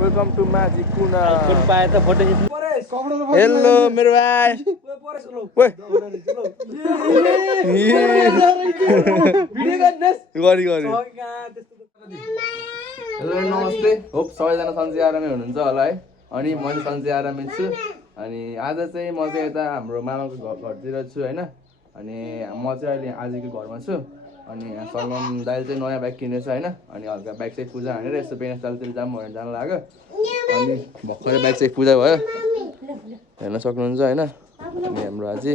Welcome to magic कुना कुन पाए त फोटो खिच्नु हेलो मेरो भाइ गरी गरी हेलो नमस्ते होप सबैजना सन्चै आरामै हुनुहुन्छ होला है अनि म पनि सन्चै आरामै छु अनि आज चाहिँ म चाहिँ यता हाम्रो मामाको घरतिर छु होइन अनि म चाहिँ अहिले आजको घरमा छु अनि सलमान दाइले चाहिँ नयाँ बाइक किनेछ होइन अनि हल्का बाइक चाहिँ पूजा हानेर यस्तो पेनस्टालतिर जाऊँ भनेर जानु लाग्यो अनि भर्खरै बाइक चाहिँ पूजा भयो हेर्न सक्नुहुन्छ होइन अनि हाम्रो अझै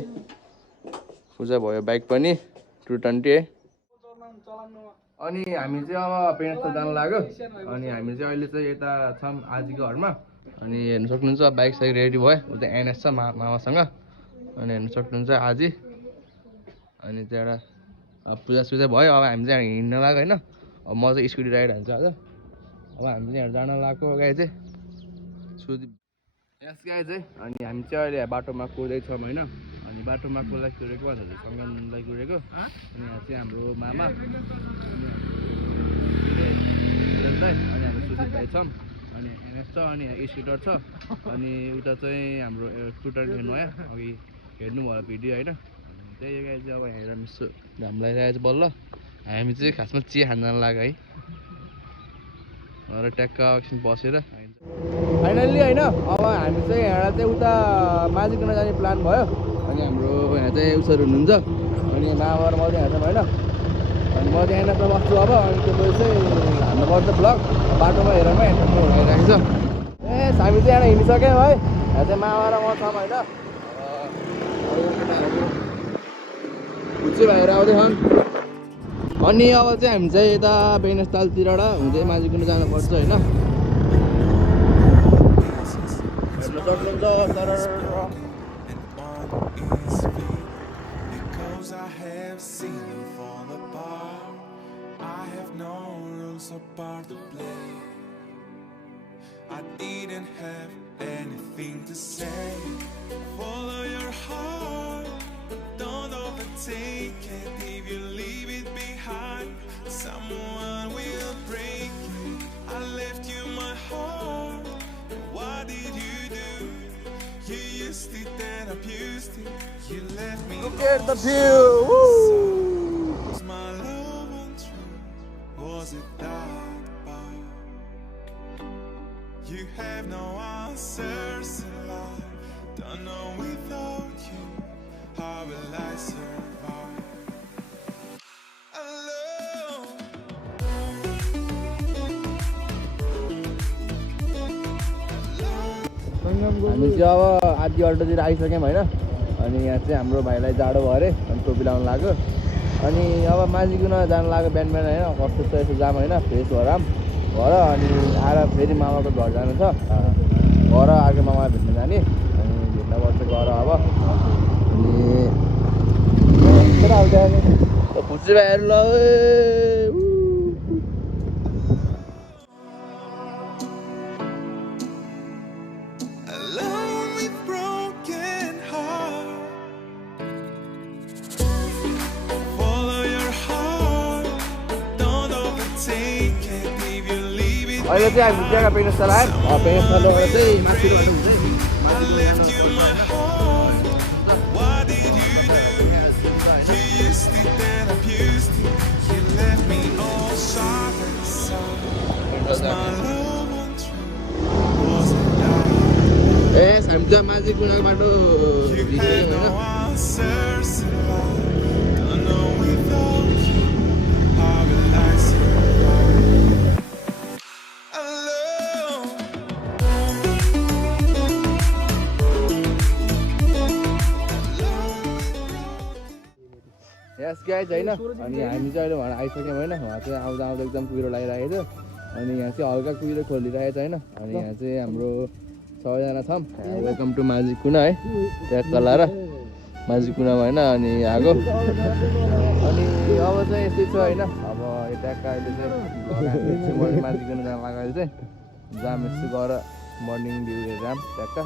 पूजा भयो बाइक पनि 220 है अनि हामी चाहिँ अब पेनस्टाल जानु लाग्यो अनि हामी चाहिँ अहिले चाहिँ यता छौँ आजको घरमा अनि हेर्न सक्नुहुन्छ बाइक साइक रेडी भयो उता एनएस छ मामासँग अनि हेर्न सक्नुहुन्छ आजै अनि त्यहाँबाट पूजा सुजा भयो अब हामी चाहिँ हिँड्न लाग्यो होइन अब म चाहिँ स्कुटी राइड हान्छु आज अब हामी चाहिँ जान लाग्यो गाई चाहिँ सुधी यस गाई चाहिँ अनि हामी चाहिँ अहिले बाटोमा कुदेको छौँ होइन अनि बाटोमा कसलाई कुरेको भन्दा चाहिँ सङ्गमलाई कुरेको अनि यहाँ चाहिँ हाम्रो मामा अनि हाम्रो सुजित भाइ छौँ अनि एनएस छ अनि स्कुटर छ अनि उता चाहिँ हाम्रो स्कुटर हेर्नु आयो अघि हेर्नु भयो भिडियो होइन त्यही गाई चाहिँ अब हेरेर मिसो घाम लगाइरहेको छ बल्ल हामी चाहिँ खासमा चिया खान जानु लाग्यो है र ट्याक्क एकछिन बसेर फाइनल्ली होइन अब हामी चाहिँ यहाँ चाहिँ उता माझीकुना जाने प्लान भयो अनि हाम्रो यहाँ चाहिँ उसहरू हुनुहुन्छ अनि मामा र म चाहिँ यहाँ छौँ होइन अनि म चाहिँ यहाँ बस्छु अब अनि त्यो चाहिँ हान्नुपर्छ ब्लग बाटोमा हेरेर हेर्नु भइरहेको छ ए हामी चाहिँ यहाँ हिँडिसक्यौँ है यहाँ चाहिँ मामा र म छौँ होइन खुसी भएर आउँदैछन् अनि अब चाहिँ हामी चाहिँ यता बेनस्थलतिरबाट हुँदै माझीकुना जानुपर्छ होइन हेर्न सक्नुहुन्छ तर I didn't have anything to say. Follow your heart, don't overtake it. If you leave it behind, someone will break you. I left you my heart, what did you do? You used it and abused it. You left me. Look at the view. Was my love untrue? Was it that bad? You have no answers in life. Don't know without you, how will I survive? Alone. हामी चाहिँ अब आधी अल्टोतिर आइसक्यौँ होइन अनि यहाँ चाहिँ हाम्रो भाइलाई जाडो भयो अरे अनि टोपी लाउनु लाग्यो अनि अब माझीकुना जानु लाग्यो बिहान बिहान होइन कस्तो छ यसो जाम होइन फ्रेस भएर अनि आएर फेरि मामाको घर जानु छ घर अर्को मामा भेट्न जाने अनि भेट्नुपर्छ घर अब अनि खुसी भाइहरू ल Alone with broken heart. Follow your heart, don't overtake it. If you leave it, अहिले चाहिँ हामी जग्गा पेनस्टाल आयौँ पेनस्टालबाट चाहिँ माथिबाट हुन्छ I left you my heart. What did you do? You used it and abused it. You left me all shattered inside. Was my love untrue? Was it that? ए हामी चाहिँ माझीकुनाको बाटो You had no answers in life. Don't know without you, how will I survive? Alone. Yes guys होइन अनि हामी चाहिँ अहिले उहाँ आइसक्यौँ होइन उहाँ चाहिँ आउँदा आउँदा एकदम कुहिरो लागिरहेको थियो अनि यहाँ चाहिँ हल्का कुहिरो खोलिरहेको छ होइन अनि यहाँ चाहिँ हाम्रो सबैजना छौँ वेलकम टु माझीकुना है ट्याग लगाएर माझीकुनामा होइन अनि आएको अनि अब चाहिँ यस्तै छ होइन अब यो ट्यागका अहिले चाहिँ माझीकुना जान लाग्यो अहिले चाहिँ जाम यस्तो गएर मर्निङ भ्यू हेरेर ट्याक्क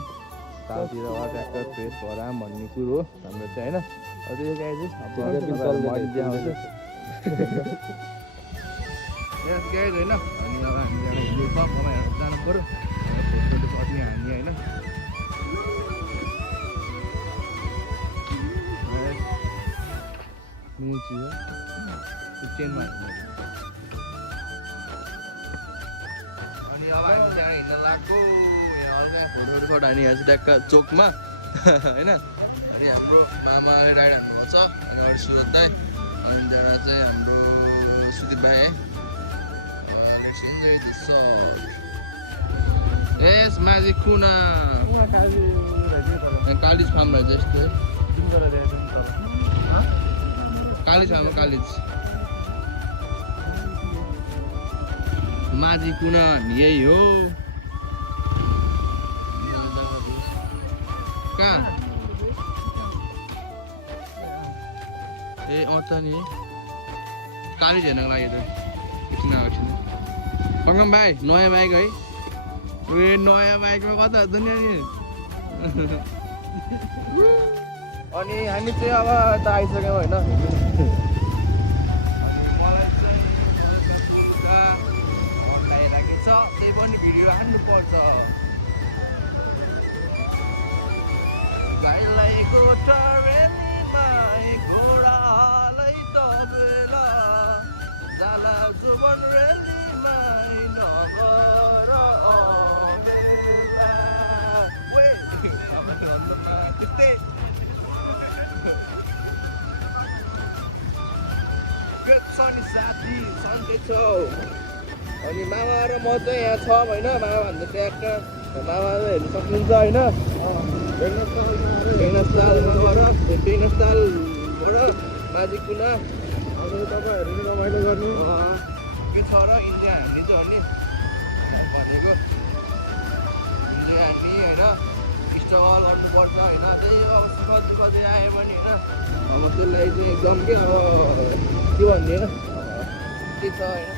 तालतिर ट्याक्क फ्रेस भएर भन्ने कुरो हो हाम्रो चाहिँ होइन त्यो गाई चाहिँ देखाउँछ यस गाइज होइन अनि अब हामी जानु पऱ्यो फोटो सक्ने हामी होइन चेनमा अनि अब हामी त्यहाँ हिँड्न लाग्यो यहाँ हल्का फोटोहरू खटाउने यहाँ चाहिँ ट्याक्क चोकमा होइन अनि हाम्रो मामा राइड हान्नुभएको छ अनि अरू सुरत दाइ अनि त्यहाँ चाहिँ हाम्रो सुदीप भाइ है यस माझी कुना कालिज फार्म रहेछ यस्तो कालिज फार्म कालिज माझी कुना यही हो कहाँ ए त नि कालिज हेर्नको लागि त एकछिन एकछिन सङ्गम भाइ नयाँ बाइक है ए नयाँ बाइकमा कता दुनियाँ नि अनि हामी चाहिँ अब त आइसक्यौँ होइन अनि मलाई चाहिँ पुरा मन लागिरहेको छ त्यही पनि भिडियो हान्नुपर्छ गाईलाई गोठा रेलीमा घोडा हालै तबेला जाला जुबन रेलीमा नगर अबेला वे अब भन्नमा त्यस्तै सनी साथी सन्चै छौ अनि मामा र म चाहिँ यहाँ छौँ होइन मामा भन्दा ट्याक्क मामा हेर्नु सक्नुहुन्छ होइन बेङ्गसतालबाट माझी कुना तपाईँहरू रमाइलो गर्नु के छ र इन्डिया हान्ने चाहिँ अनि भनेको इन्डिया हान्ने होइन स्ट्रगल गर्नुपर्छ होइन त्यही अब सुख दुःख चाहिँ आयो भने होइन अब त्यसलाई चाहिँ एकदम के अब के भन्ने होइन के छ होइन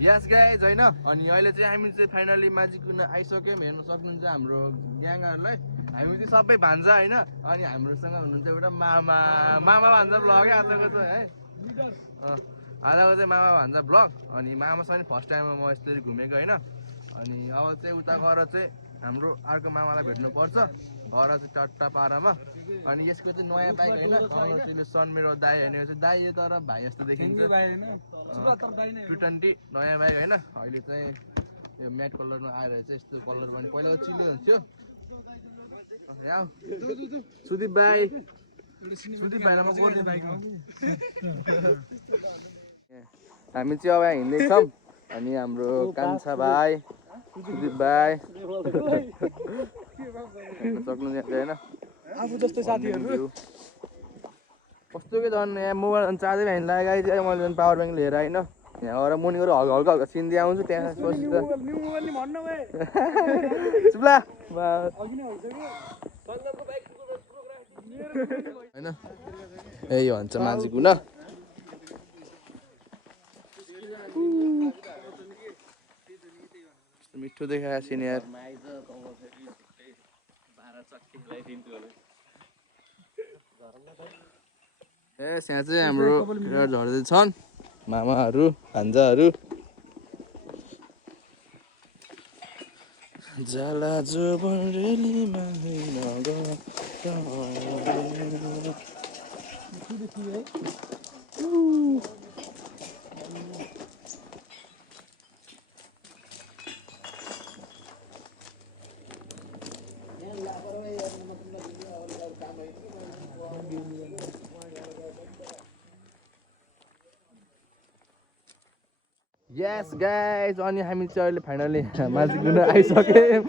यस गाइज होइन अनि अहिले चाहिँ हामी चाहिँ फाइनली माझी कुना आइसक्यौँ हेर्न सक्नुहुन्छ हाम्रो ग्याङहरूलाई हामी चाहिँ सबै भान्जा होइन अनि हाम्रोसँग हुनुहुन्छ एउटा मामा मामा भान्जा ब्लग आजको चाहिँ है आजको चाहिँ मामा भान्जा ब्लग अनि मामासँग फर्स्ट टाइममा म यसरी घुमेको होइन अनि अब चाहिँ उता गएर चाहिँ हाम्रो अर्को मामालाई भेट्नुपर्छ घर चाहिँ चट्टा पारामा अनि यसको चाहिँ नयाँ बाइक होइन सन मेरो दाई होइन यो चाहिँ दाई तर भाइ जस्तो देखिन्छ 220 नयाँ बाइक होइन अहिले चाहिँ यो म्याट कलरमा आएर चाहिँ यस्तो कलर पनि पहिला चिल्लो हुन्थ्यो सुदीप भाइलाई म गर्ने बाइकमा हामी चाहिँ अब यहाँ हिँड्दैछौँ अनि हाम्रो कान्छा भाइ सुदीप भाइ सक्नुहुन्छ होइन आफू जस्तो साथीहरू कस्तो के झन् यहाँ मोबाइल चार्जर हाल्नु लागेको चाहिँ मैले झन् पावर ब्याङ्क लिएर होइन यहाँ गएर मुनि गएर हल्का हल्का सिन्दी आउँछु त्यहाँ चुप्ला होइन यही भन्छ माझी कुना मिठो देखाएको छैन यार यस यहाँ चाहिँ हाम्रो झर्दैछन् मामाहरू भान्जाहरू जाला जो बरेलीमा यस गाइज अनि हामी चाहिँ अहिले फाइनली माझी कुना आइसक्यौँ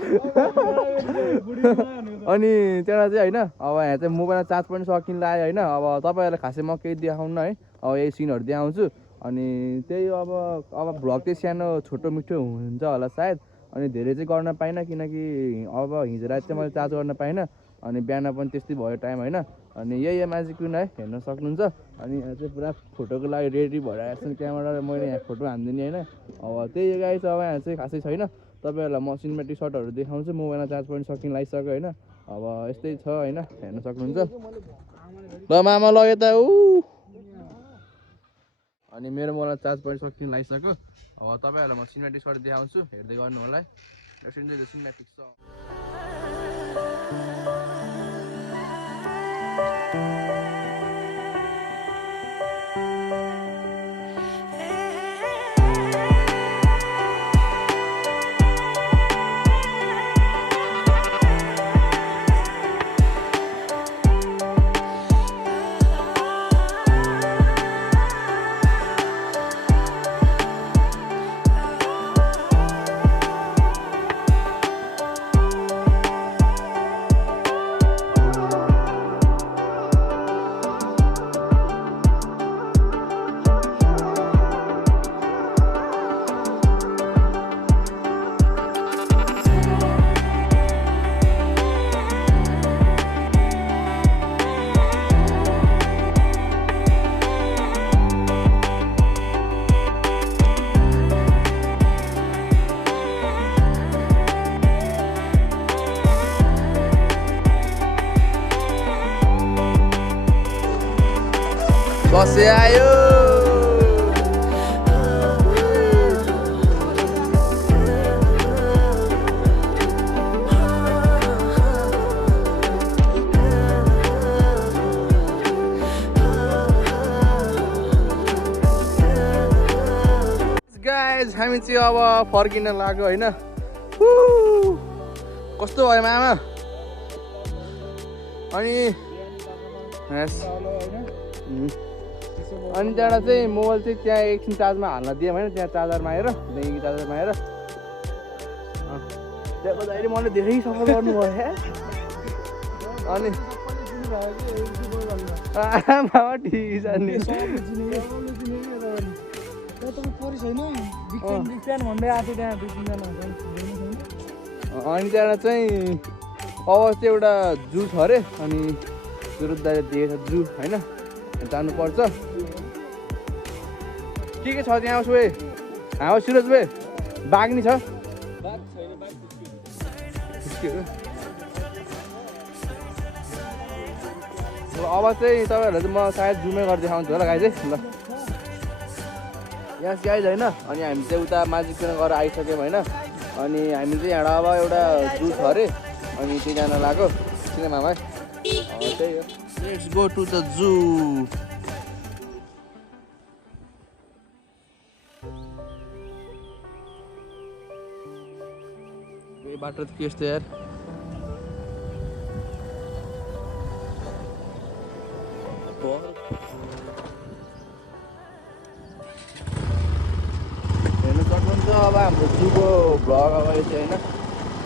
अनि त्यहाँ चाहिँ होइन अब यहाँ चाहिँ मोबाइलमा चार्ज पनि सकिन लाग्यो होइन अब तपाईँहरूलाई खासै म केही देखाउनु है अब यही सिनहरू देखाउँछु अनि त्यही अब भ्लग चाहिँ सानो छोटो मिठो हुन्छ होला सायद अनि धेरै चाहिँ गर्न पाइनँ किनकि अब हिजो राति चाहिँ मैले चार्ज गर्न पाइनँ अनि बिहान पनि त्यस्तै भयो टाइम होइन अनि यही माझी कुना है हेर्न सक्नुहुन्छ अनि यहाँ चाहिँ पुरा फोटोको लागि रेडी भएर आएको छ क्यामेरा मैले यहाँ फोटो हान्दिनँ होइन अब त्यही गाई छ अब यहाँ चाहिँ खासै छैन तपाईँहरूलाई म सिनेमेटिक सर्टहरू देखाउँछु मोबाइलमा चार्ज पनि सकिन लागिसक्यो होइन अब यस्तै छ होइन हेर्न सक्नुहुन्छ ल मामा लग्यो त ऊ अनि मेरो मोबाइलमा चार्ज पनि सकिन लागिसक्यो। अब तपाईँहरूलाई म सिनेमेटिक सर्ट देखाउँछु, हेर्दै गर्नु होला है। लेट्स इन्जोय द सिनेमेटिक सट। बसे आयो गाइज, हामी चाहिँ अब फर्किन लाग्यो होइन। कस्तो भयो मामा? अनि त्यहाँबाट चाहिँ मोबाइल चाहिँ त्यहाँ एकछिन चार्जमा हाल्न दिएँ होइन, त्यहाँ चार्जरमा आएर देखि चार्जरमा आएर त्यहाँ बजाएर मैले धेरै सफा गर्नुभयो क्या। अनि मामा ठिक छ नि। अनि त्यहाँबाट चाहिँ अब चाहिँ एउटा जू छ अरे, अनि सुरज दाइले दिएछ जू होइन, जानुपर्छ। के छ त्यहाँ? उसो भए हाम्रो सुरज भाइ बाघ नि छ? अब चाहिँ तपाईँहरूलाई चाहिँ म सायद जुमै गरेर देखाउँछु होला गाई चाहिँ। ल यहाँ चाहिँ आइज होइन, अनि हामी चाहिँ उता माझिकसँग गएर आइसक्यौँ होइन। अनि हामी चाहिँ यहाँबाट अब एउटा जू छ अरे, अनि त्यही जान लाग्यो। किन मामा? त्यही हो, let's go to the zoo. यो बाटो त के यस्तो यार? हेर्नु सक्नुहुन्छ अब हाम्रो जूको भ्लग अब चाहिँ होइन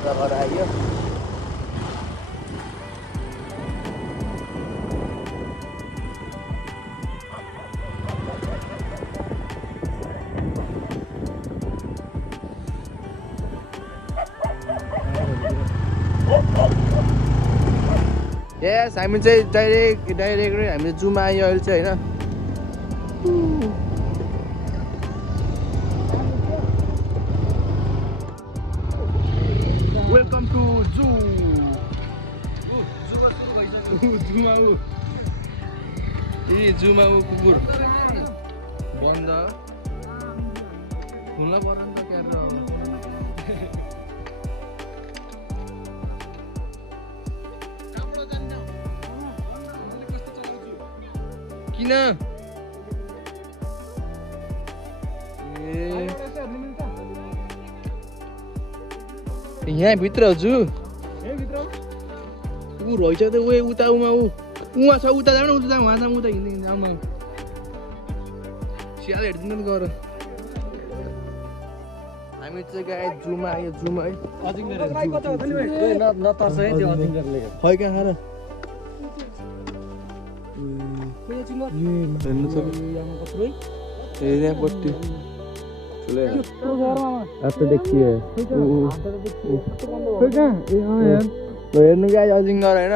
घर आइयो। यस, हामी चाहिँ डाइरेक्ट हामी जूमा आयो अहिले चाहिँ होइन। वेलकम टु जू। जूमा जूमा कुकुर बन्द खुल्न पर्यो नि त क्यामेरा। किन? यहाँ भित्र जू कुकुर रहेछ त। ऊ उता उमा उहाँ छ, उता जाऊ न, उता जाऊ, उहाँ जाऊ, उता हिँड्दै आउमा सियाल हेरिदिनु नि गर। हामी चाहिँ गाई जूमा आयो। जूमा है खै कहाँ खाएर हेर्नु सक्यो यहाँपट्टि हेर्नु गाई अजिङ्गर होइन।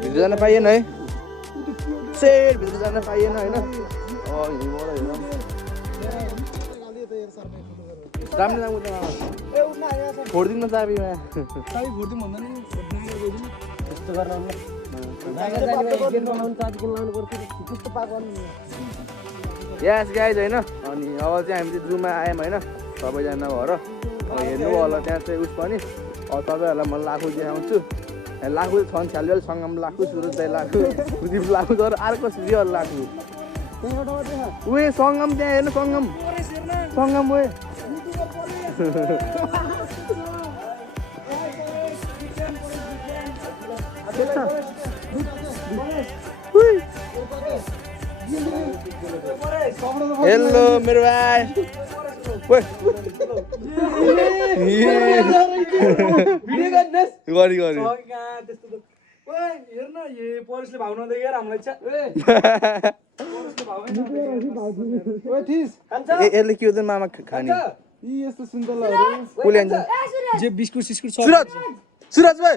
भित्र जान पाइएन है, सेट भित्र जान पाइएन होइन। छोडिदिनु चाबीमा। यस गाइज होइन अनि अब चाहिँ हामी चाहिँ जूमा आयौँ होइन सबैजना भएर हेर्नु होला त्यहाँ चाहिँ उस पनि तपाईँहरूलाई म लाखु देखाउँछु लाखु छन् छ्यालबेल सङ्गम लाखु सुरज दाई लाखु सुदीप लाखु तर अर्को रियल लाखु उयो सङ्गम त्यहाँ हेर्नु सङ्गम सङ्गम उयो हेलो मेरो भाइ गरी गरी हेर्न यो परेशले भाग्न देखेर हामीलाई यसले के हुँदैन मामा खाने यस्तो सुन्तलाहरू कसले हान्छ जे बिस्कुट सिस्कुट सुरज सुरज भाइ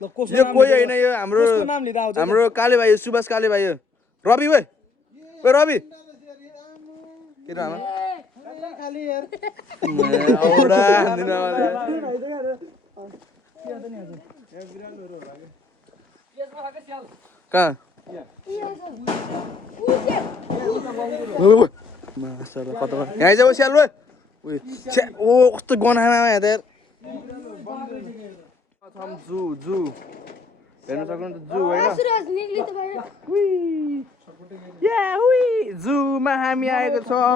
ल कसको यो कोही होइन यो हाम्रो कसको नाम लिँदा आउँछ हाम्रो काले भाइ हो सुभाष काले भाइ हो रवि ओइ ओइ रवि के रामा खाली यार औडा दिन कहाँ मासला कता यहाँ जाऊ स्याल ओ कस्तो गनामा यहाँ त जू जू हेर्न सक्नुहुन्छ जू होइन जूमा हामी आएको छौँ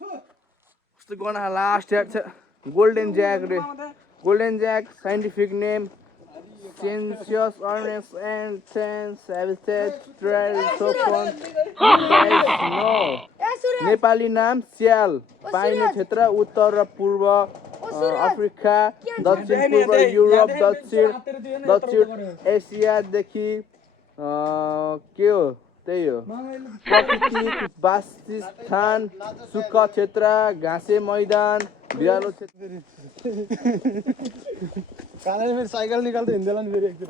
कस्तो गना लास्ट यार छ गोल्डन ज्याक रे गोल्डन ज्याक साइन्टिफिक नेम सेन्सियस अर्नेस एन्ड टेन्स हेबिटेट ट्रायल सोफन नेपाली नाम स्याल पाइने क्षेत्र उत्तर र पूर्व अफ्रिका दक्षिण पूर्व युरोप दक्षिण एसियादेखि के हो त्यही हो प्राकृतिक वासस्थान सुक्खा क्षेत्र घाँसे मैदान बिरालो क्षेत्र काले फेरि साइकल निकाल्दै हिँड्दैला नि फेरि एकतिर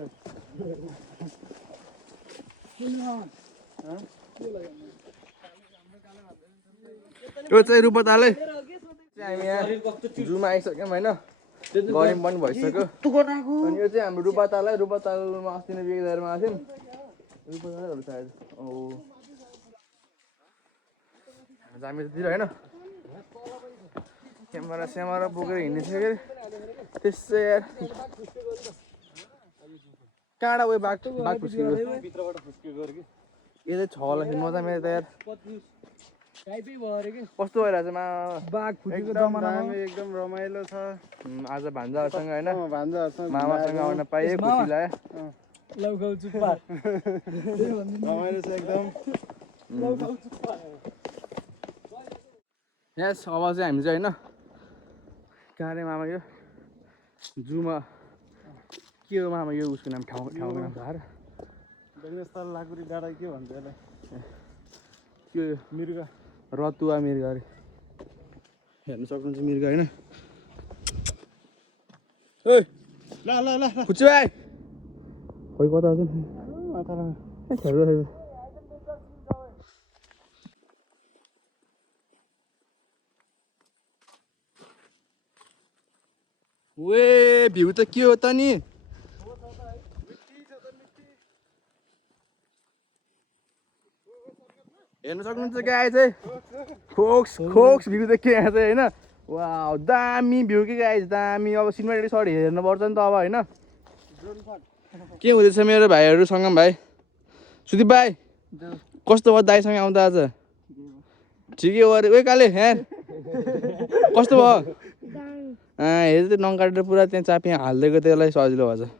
यो चाहिँ रुपतालै हामी यहाँ जूमा आइसक्यौँ होइन गरम पनि भइसक्यो अनि यो चाहिँ हाम्रो रुपतालै रुपतालमा अस्ति नै बिगदारमा आएको थियौँ रुपतालैहरू सायद जामिरतिर होइन क्यामेरा स्यामेरा बोकेर हिँडिसक्यो अरे त्यसै यार कहाँबाट उयो बाघ फुस्किएको यो चाहिँ छ होला मजा मेरो त यार कस्तो भइरहेछ बाघ फुटेको एकदम रमाइलो छ आज भान्जाहरूसँग होइन भान्जाहरूसँग मामासँग आउन पाएँ खुसी लाग्यो लौकाउ चुप्पा रमाइलो छ एकदम यस अब चाहिँ हामी चाहिँ होइन कहाँ रे मामा यो जूमा के हो मामा यो उसको नाम ठाउँको नाम थाहा स्थल लाकुरी डाँडा के भन्छ यसलाई त्यो मृग रतुवा मृग अरे हेर्नु सक्नुहुन्छ मृग होइन ए ल ल ल खुच्ची भाइ खोइ कता छ वे भ्यू त के हो त नि हेर्नु सक्नुहुन्छ गाई चाहिँ खोक्स खोक्स भ्यू त के यहाँ चाहिँ होइन वा दामी भ्यू के गाई दामी अब सिनेमेटिक सर्ट हेर्नुपर्छ नि त अब होइन के हुँदैछ मेरो भाइहरूसँग भाइ सुदीप भाइ कस्तो भयो दाइसँग आउँदा आज ठिकै हो अरे ओ काले यहाँ कस्तो भयो हेर्दै नङ काटेर पुरा त्यहाँ चापी हालिदिएको त्यसलाई सजिलो भएछ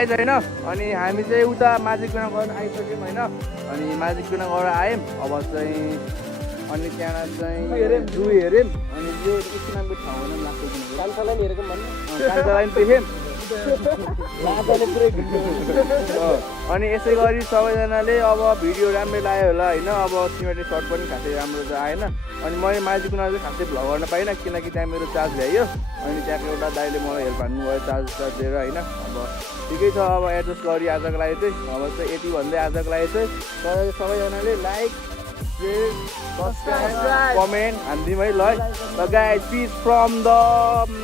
गाइज होइन अनि हामी चाहिँ उता माझी कुना गएर आइसक्यौँ होइन अनि माझी कुना गएर आयौँ अब चाहिँ अनि त्यहाँ चाहिँ जू हेऱ्यौँ अनि यो इस्लामको ठाउँमा लाग्छ कान्छालाई नि हेरेको भन्नु कान्छालाई देख्यौँ लाजाले पुरै अनि यसै गरी सबैजनाले अब भिडियो राम्रै लाग्यो होला होइन अब सिमेन्ट सर्ट पनि खासै राम्रो त आएन अनि मैले माझी कुना चाहिँ खासै भ्लग गर्न पाइनँ किनकि त्यहाँ मेरो चार्ज ल्यायो अनि त्यहाँको एउटा दाइले मलाई हेल्प हान्नुभयो चार्ज दिएर होइन अब ठिकै छ अब एडजस्ट गरी आजको लागि चाहिँ अब चाहिँ यति भन्दै आजको लागि चाहिँ सबैजनाले लाइक शेयर सब्सक्राइब कमेन्ट हानिदिउँ है ल guys piece from the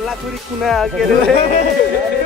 Lakuri कुना के अरे